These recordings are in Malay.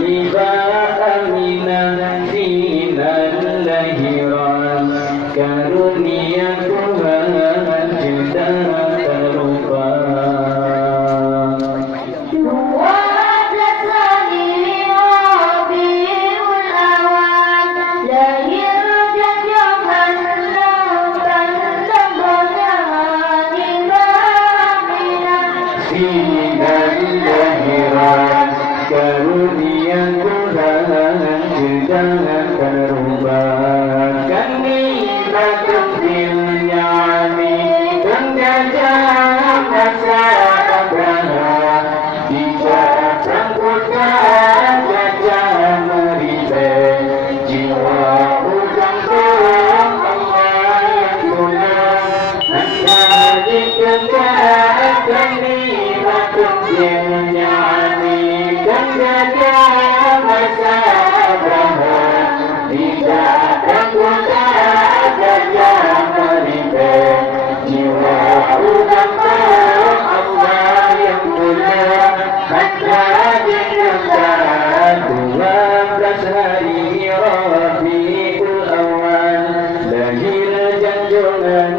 liba aminah sinan lahiran karunia Tuhan cinta terlupa. Karunia Tuhan jangan terubah. Kami batuk bilnyami penggajah masa Abraha tidak sanggutan gajah meribet jiwa udang Allah yang tulang anda dikejar. Kami batuk bilnyami penggajah masa Abraha tidak sanggutan gajah meribet jiwa udang Allah yang tulang anda dikejar. 12 hari Rabiul Awal lahir junjungan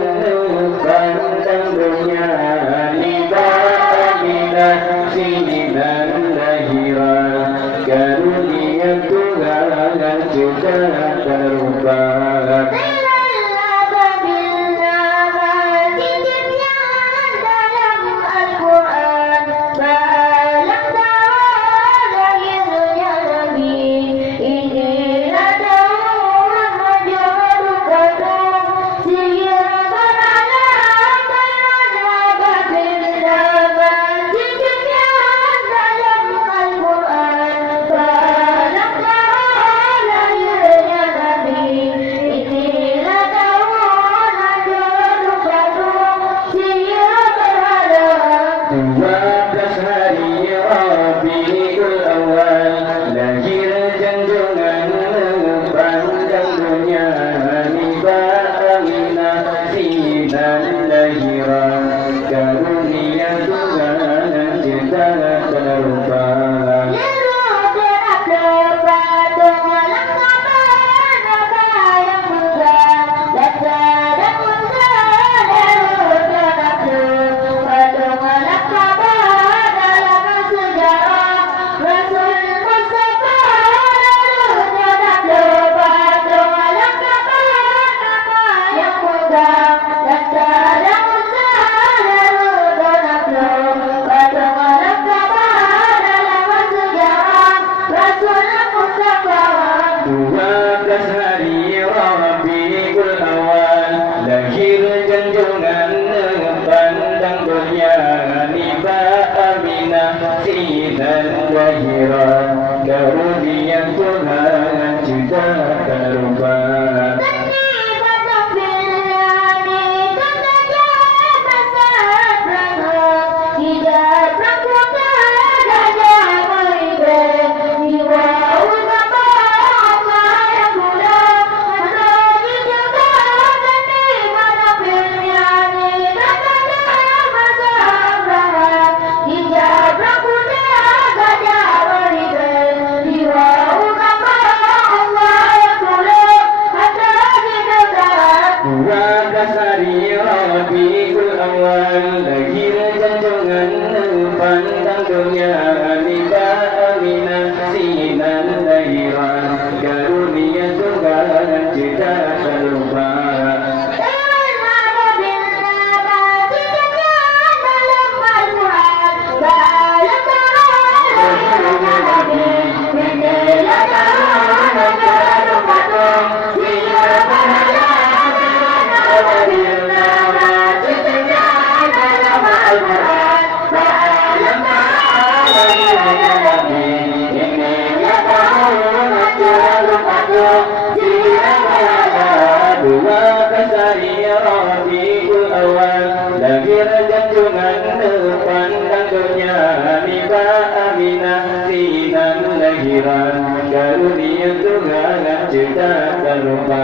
pandang dunia liba aminah sinan lahiran karunia Tuhan juga terubah. Karunia Tuhan cinta terubah. Karunia Tuhan cinta terlupa.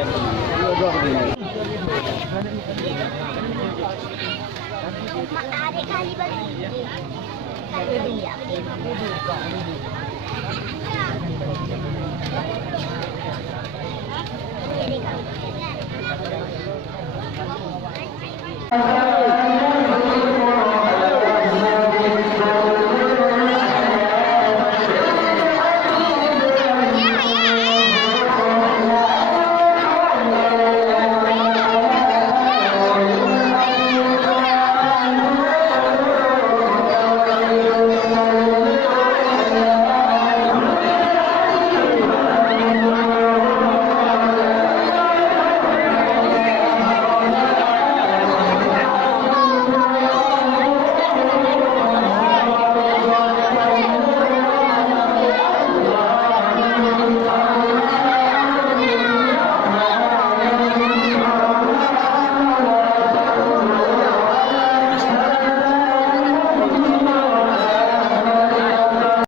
Adik kali bagi. Kali dia.